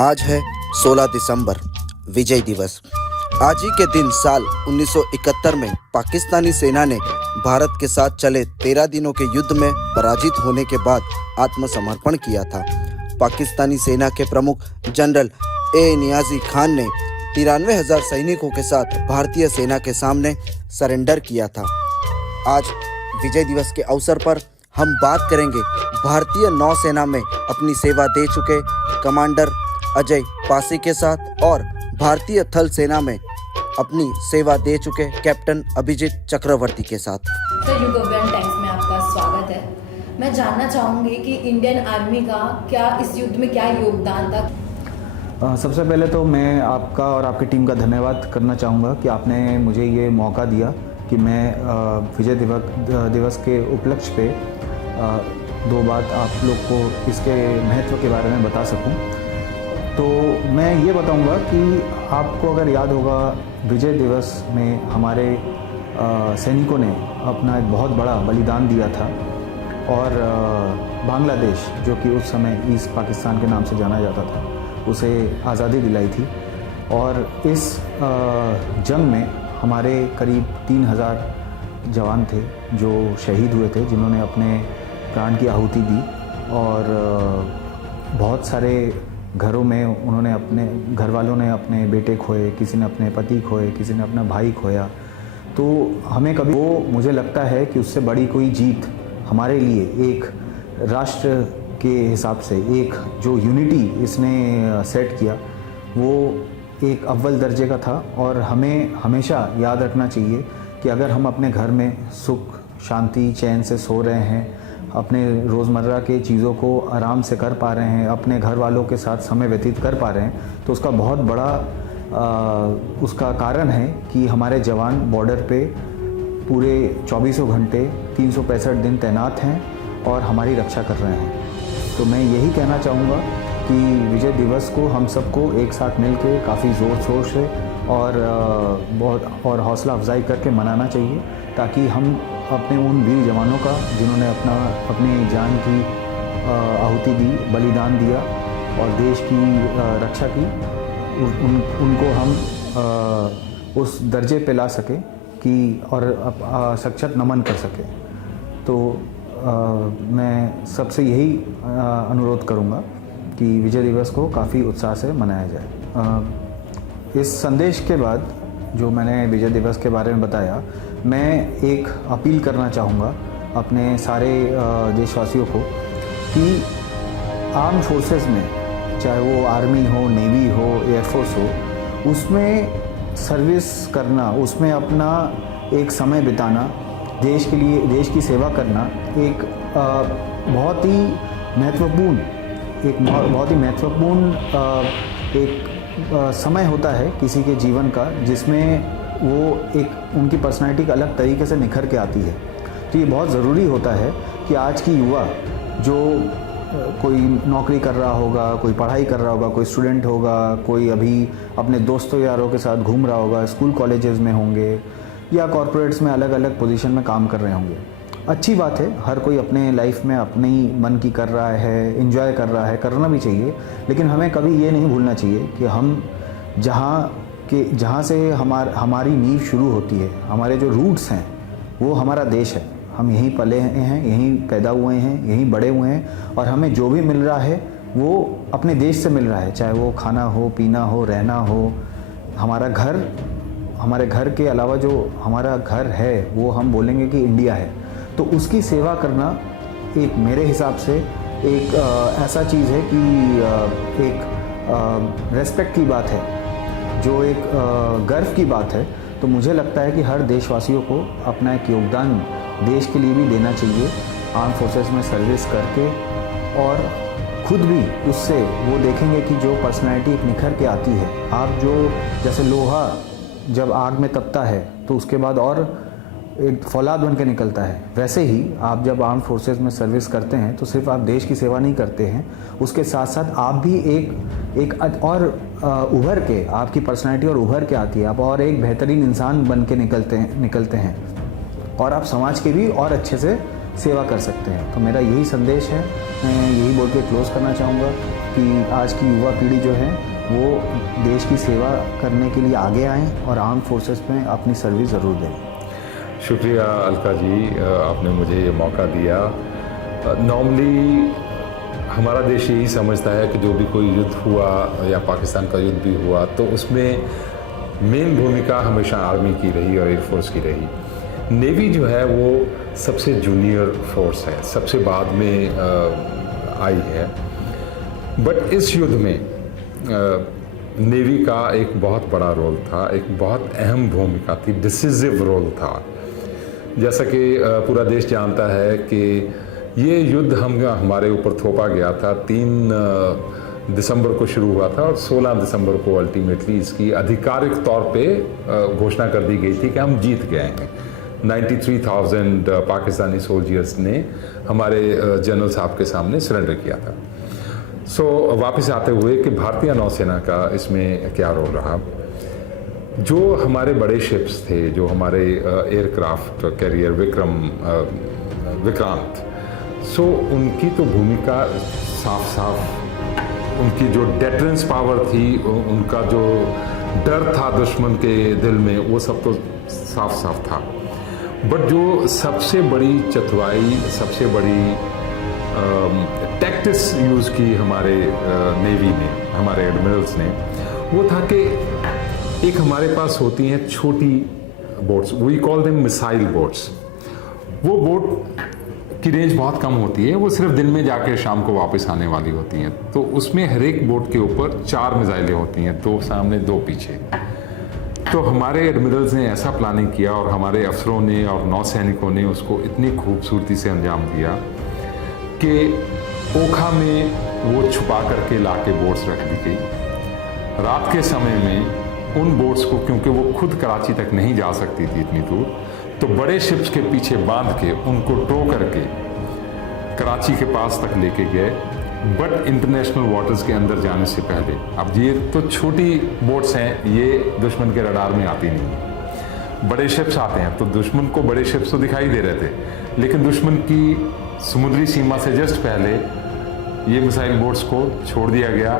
आज है 16 दिसंबर, विजय दिवस। आज ही के दिन साल 1971 में पाकिस्तानी सेना ने भारत के साथ चले 13 दिनों के युद्ध में पराजित होने के बाद आत्मसमर्पण किया था। पाकिस्तानी सेना के प्रमुख जनरल ए नियाजी खान ने 93,000 सैनिकों के साथ भारतीय सेना के सामने सरेंडर किया था। आज विजय दिवस के अवसर पर हम बात करेंगे भारतीय नौसेना में अपनी सेवा दे चुके कमांडर अजय पासी के साथ और भारतीय थल सेना में अपनी सेवा दे चुके कैप्टन अभिजीत चक्रवर्ती के साथ। सर, युगोवियन टाइम्स में आपका स्वागत है। मैं जानना चाहूँगी कि इंडियन आर्मी का क्या इस युद्ध में क्या योगदान था। सबसे पहले तो मैं आपका और आपकी टीम का धन्यवाद करना चाहूँगा कि आपने मुझे ये मौका दिया कि मैं विजय दिवस के उपलक्ष्य पे दो बात आप लोग को इसके महत्व के बारे में बता सकूं। तो मैं ये बताऊंगा कि आपको अगर याद होगा, विजय दिवस में हमारे सैनिकों ने अपना एक बहुत बड़ा बलिदान दिया था और बांग्लादेश, जो कि उस समय ईस्ट पाकिस्तान के नाम से जाना जाता था, उसे आज़ादी दिलाई थी। और इस जंग में हमारे करीब 3,000 जवान थे जो शहीद हुए थे, जिन्होंने अपने प्राण की आहुति दी। और बहुत सारे घरों में उन्होंने अपने घर वालों ने अपने बेटे खोए, किसी ने अपने पति खोए, किसी ने अपना भाई खोया। तो हमें कभी वो, मुझे लगता है कि उससे बड़ी कोई जीत हमारे लिए एक राष्ट्र के हिसाब से एक जो यूनिटी इसने सेट किया, वो एक अव्वल दर्जे का था। और हमें हमेशा याद रखना चाहिए कि अगर हम अपने घर में सुख शांति चैन से सो रहे हैं, अपने रोज़मर्रा के चीज़ों को आराम से कर पा रहे हैं, अपने घर वालों के साथ समय व्यतीत कर पा रहे हैं, तो उसका बहुत बड़ा उसका कारण है कि हमारे जवान बॉर्डर पे पूरे 24 घंटे 365 दिन तैनात हैं और हमारी रक्षा कर रहे हैं। तो मैं यही कहना चाहूँगा कि विजय दिवस को हम सबको एक साथ मिल के काफ़ी ज़ोर शोर से और बहुत और हौसला अफजाई करके मनाना चाहिए, ताकि हम अपने उन वीर जवानों का, जिन्होंने अपनी जान की आहुति दी, बलिदान दिया और देश की रक्षा की, उनको हम उस दर्जे पे ला सके कि और सक्षत नमन कर सके। तो मैं सबसे यही अनुरोध करूँगा कि विजय दिवस को काफ़ी उत्साह से मनाया जाए। इस संदेश के बाद जो मैंने विजय दिवस के बारे में बताया, मैं एक अपील करना चाहूँगा अपने सारे देशवासियों को कि आर्म फोर्सेस में, चाहे वो आर्मी हो, नेवी हो, एयरफोर्स हो, उसमें सर्विस करना, उसमें अपना एक समय बिताना, देश के लिए देश की सेवा करना एक बहुत ही महत्वपूर्ण एक समय होता है किसी के जीवन का, जिसमें वो एक उनकी पर्सनैलिटी एक अलग तरीके से निखर के आती है। तो ये बहुत ज़रूरी होता है कि आज की युवा जो कोई नौकरी कर रहा होगा, कोई पढ़ाई कर रहा होगा, कोई स्टूडेंट होगा, कोई अभी अपने दोस्तों यारों के साथ घूम रहा होगा, स्कूल कॉलेजेस में होंगे या कॉरपोरेट्स में अलग अलग पोजीशन में काम कर रहे होंगे। अच्छी बात है, हर कोई अपने लाइफ में अपने ही मन की कर रहा है, एंजॉय कर रहा है, करना भी चाहिए। लेकिन हमें कभी ये नहीं भूलना चाहिए कि हम जहाँ से हमारी नींव शुरू होती है, हमारे जो रूट्स हैं, वो हमारा देश है। हम यहीं पले हैं, यहीं पैदा हुए हैं, यहीं बड़े हुए हैं, और हमें जो भी मिल रहा है वो अपने देश से मिल रहा है, चाहे वो खाना हो, पीना हो, रहना हो। हमारे घर के अलावा जो हमारा घर है, वो हम बोलेंगे कि इंडिया है। तो उसकी सेवा करना एक, मेरे हिसाब से एक ऐसा चीज़ है कि एक रेस्पेक्ट की बात है, जो एक गर्व की बात है। तो मुझे लगता है कि हर देशवासियों को अपना एक योगदान देश के लिए भी देना चाहिए, आर्म फोर्सेस में सर्विस करके, और खुद भी उससे वो देखेंगे कि जो पर्सनैलिटी एक निखर के आती है। आप जो, जैसे लोहा जब आग में तपता है तो उसके बाद और एक फौलाद बन के निकलता है, वैसे ही आप जब आर्म फोर्सेस में सर्विस करते हैं तो सिर्फ आप देश की सेवा नहीं करते हैं, उसके साथ साथ आप भी एक और उभर के, आपकी पर्सनैलिटी और उभर के आती है, आप और एक बेहतरीन इंसान बन के निकलते हैं और आप समाज के भी और अच्छे से सेवा कर सकते हैं। तो मेरा यही संदेश है, मैं यही बोल के क्लोज़ करना चाहूँगा कि आज की युवा पीढ़ी जो है वो देश की सेवा करने के लिए आगे आएँ और आर्म फोर्सेस में अपनी सर्विस ज़रूर दें। शुक्रिया अलका जी, आपने मुझे ये मौका दिया। नॉर्मली हमारा देश यही समझता है कि जो भी कोई युद्ध हुआ या पाकिस्तान का युद्ध भी हुआ तो उसमें मेन भूमिका हमेशा आर्मी की रही और एयरफोर्स की रही। नेवी जो है वो सबसे जूनियर फोर्स है, सबसे बाद में आई है। बट इस युद्ध में नेवी का एक बहुत बड़ा रोल था, एक बहुत अहम भूमिका थी, डिसिसिव रोल था। जैसा कि पूरा देश जानता है कि ये युद्ध हमारे ऊपर थोपा गया था, 3 दिसंबर को शुरू हुआ था और 16 दिसंबर को अल्टीमेटली इसकी आधिकारिक तौर पे घोषणा कर दी गई थी कि हम जीत गए हैं। 93,000 पाकिस्तानी सोल्जर्स ने हमारे जनरल साहब के सामने सरेंडर किया था। सो वापस आते हुए कि भारतीय नौसेना का इसमें क्या रोल रहा। जो हमारे बड़े शिप्स थे, जो हमारे एयरक्राफ्ट कैरियर विक्रांत, सो उनकी तो भूमिका साफ साफ, उनकी जो डेटरेंस पावर थी, उनका जो डर था दुश्मन के दिल में, वो सब तो साफ साफ था। बट जो सबसे बड़ी चतुराई, सबसे बड़ी टैक्टिक्स यूज़ की हमारे नेवी ने, हमारे एडमिरल्स ने, वो था कि एक हमारे पास होती हैं छोटी boats, we call them missile boats. वो बोट की रेंज बहुत कम होती है, वो सिर्फ दिन में जाके शाम को वापस आने वाली होती हैं। तो उसमें हर एक बोट के ऊपर 4 मिसाइलें होती हैं, 2 सामने 2 पीछे। तो हमारे एडमिरल्स ने ऐसा प्लानिंग किया और हमारे अफसरों ने और नौसैनिकों ने उसको इतनी खूबसूरती से अंजाम दिया कि ओखा में वो छुपा करके ला के बोट्स रख दी गई। रात के समय में उन बोट्स को, क्योंकि वो खुद कराची तक नहीं जा सकती थी इतनी दूर, तो बड़े शिप्स के पीछे बांध के उनको टो करके कराची के पास तक लेके गए, बट इंटरनेशनल वाटर्स के अंदर जाने से पहले। अब ये तो छोटी बोट्स हैं, ये दुश्मन के रडार में आती नहीं। बड़े शिप्स आते हैं तो दुश्मन को बड़े शिप्स तो दिखाई दे रहे थे, लेकिन दुश्मन की समुद्री सीमा से जस्ट पहले ये मिसाइल बोट्स को छोड़ दिया गया।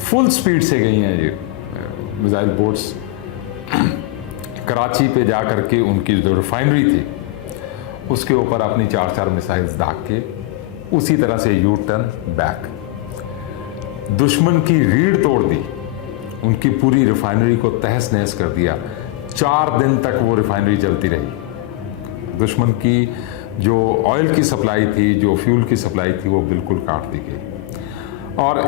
फुल स्पीड से गई हैं ये मिसाइल बोट्स। कराची पे जा करके उनकी जो रिफाइनरी थी उसके ऊपर अपनी 4-4 मिसाइल्स दाग के उसी तरह से यू टर्न बैक, दुश्मन की रीढ़ तोड़ दी, उनकी पूरी रिफाइनरी को तहस नहस कर दिया। 4 दिन तक वो रिफाइनरी चलती रही। दुश्मन की जो ऑयल की सप्लाई थी, जो फ्यूल की सप्लाई थी, वो बिल्कुल काट दी गई। और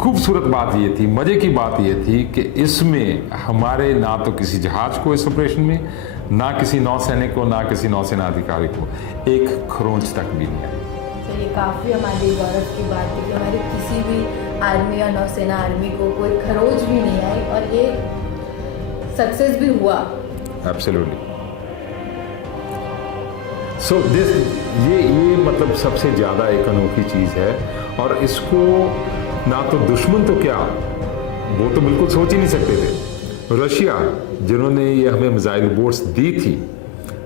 खूबसूरत बात ये थी, मजे की बात ये थी कि इसमें हमारे ना तो किसी जहाज को इस ऑपरेशन में, ना किसी नौसैनिक को, ना किसी नौसेना अधिकारी को एक खरोंच तक भी नहीं आई। तो ये काफ़ी हमारे लिए गौरव की बात है कि हमारे किसी भी आर्मी या नौसेना आर्मी को कोई खरोंच भी नहीं आई और ये सक्सेस भी हुआ। एब्सोल्युटली। सो दिस ये मतलब सबसे ज़्यादा एक अनोखी चीज़ है। और इसको ना तो दुश्मन तो क्या, वो तो बिल्कुल सोच ही नहीं सकते थे। रशिया जिन्होंने ये हमें मिसाइल बोट्स दी थी,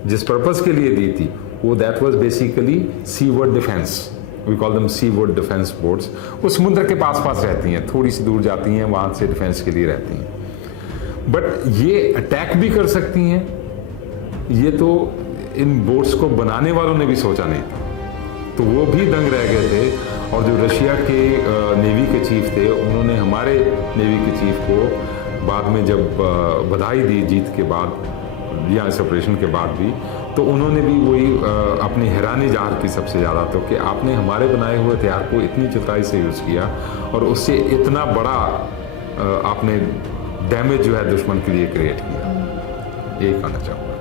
जिस पर्पस के लिए दी थी, वो that was basically seaward defence, we call them seaward defence boats. वो समुद्र के पास रहती हैं, थोड़ी सी दूर जाती हैं, वहाँ से डिफेंस के लिए रहती हैं। बट ये अटैक भी कर सकती हैं, ये तो इन बोट्स को बनाने वालों ने भी सोचा नहीं था। तो वो भी दंग रह गए थे। और जो रशिया के नेवी के चीफ थे, उन्होंने हमारे नेवी के चीफ को बाद में जब बधाई दी जीत के बाद या इस ऑपरेशन के बाद भी, तो उन्होंने भी वही अपनी हैरानी ज़ाहिर की सबसे ज़्यादा, तो कि आपने हमारे बनाए हुए हथियार को इतनी चतुराई से यूज़ किया और उससे इतना बड़ा आपने डैमेज जो है दुश्मन के लिए क्रिएट किया। यही कहना चाहूँगा।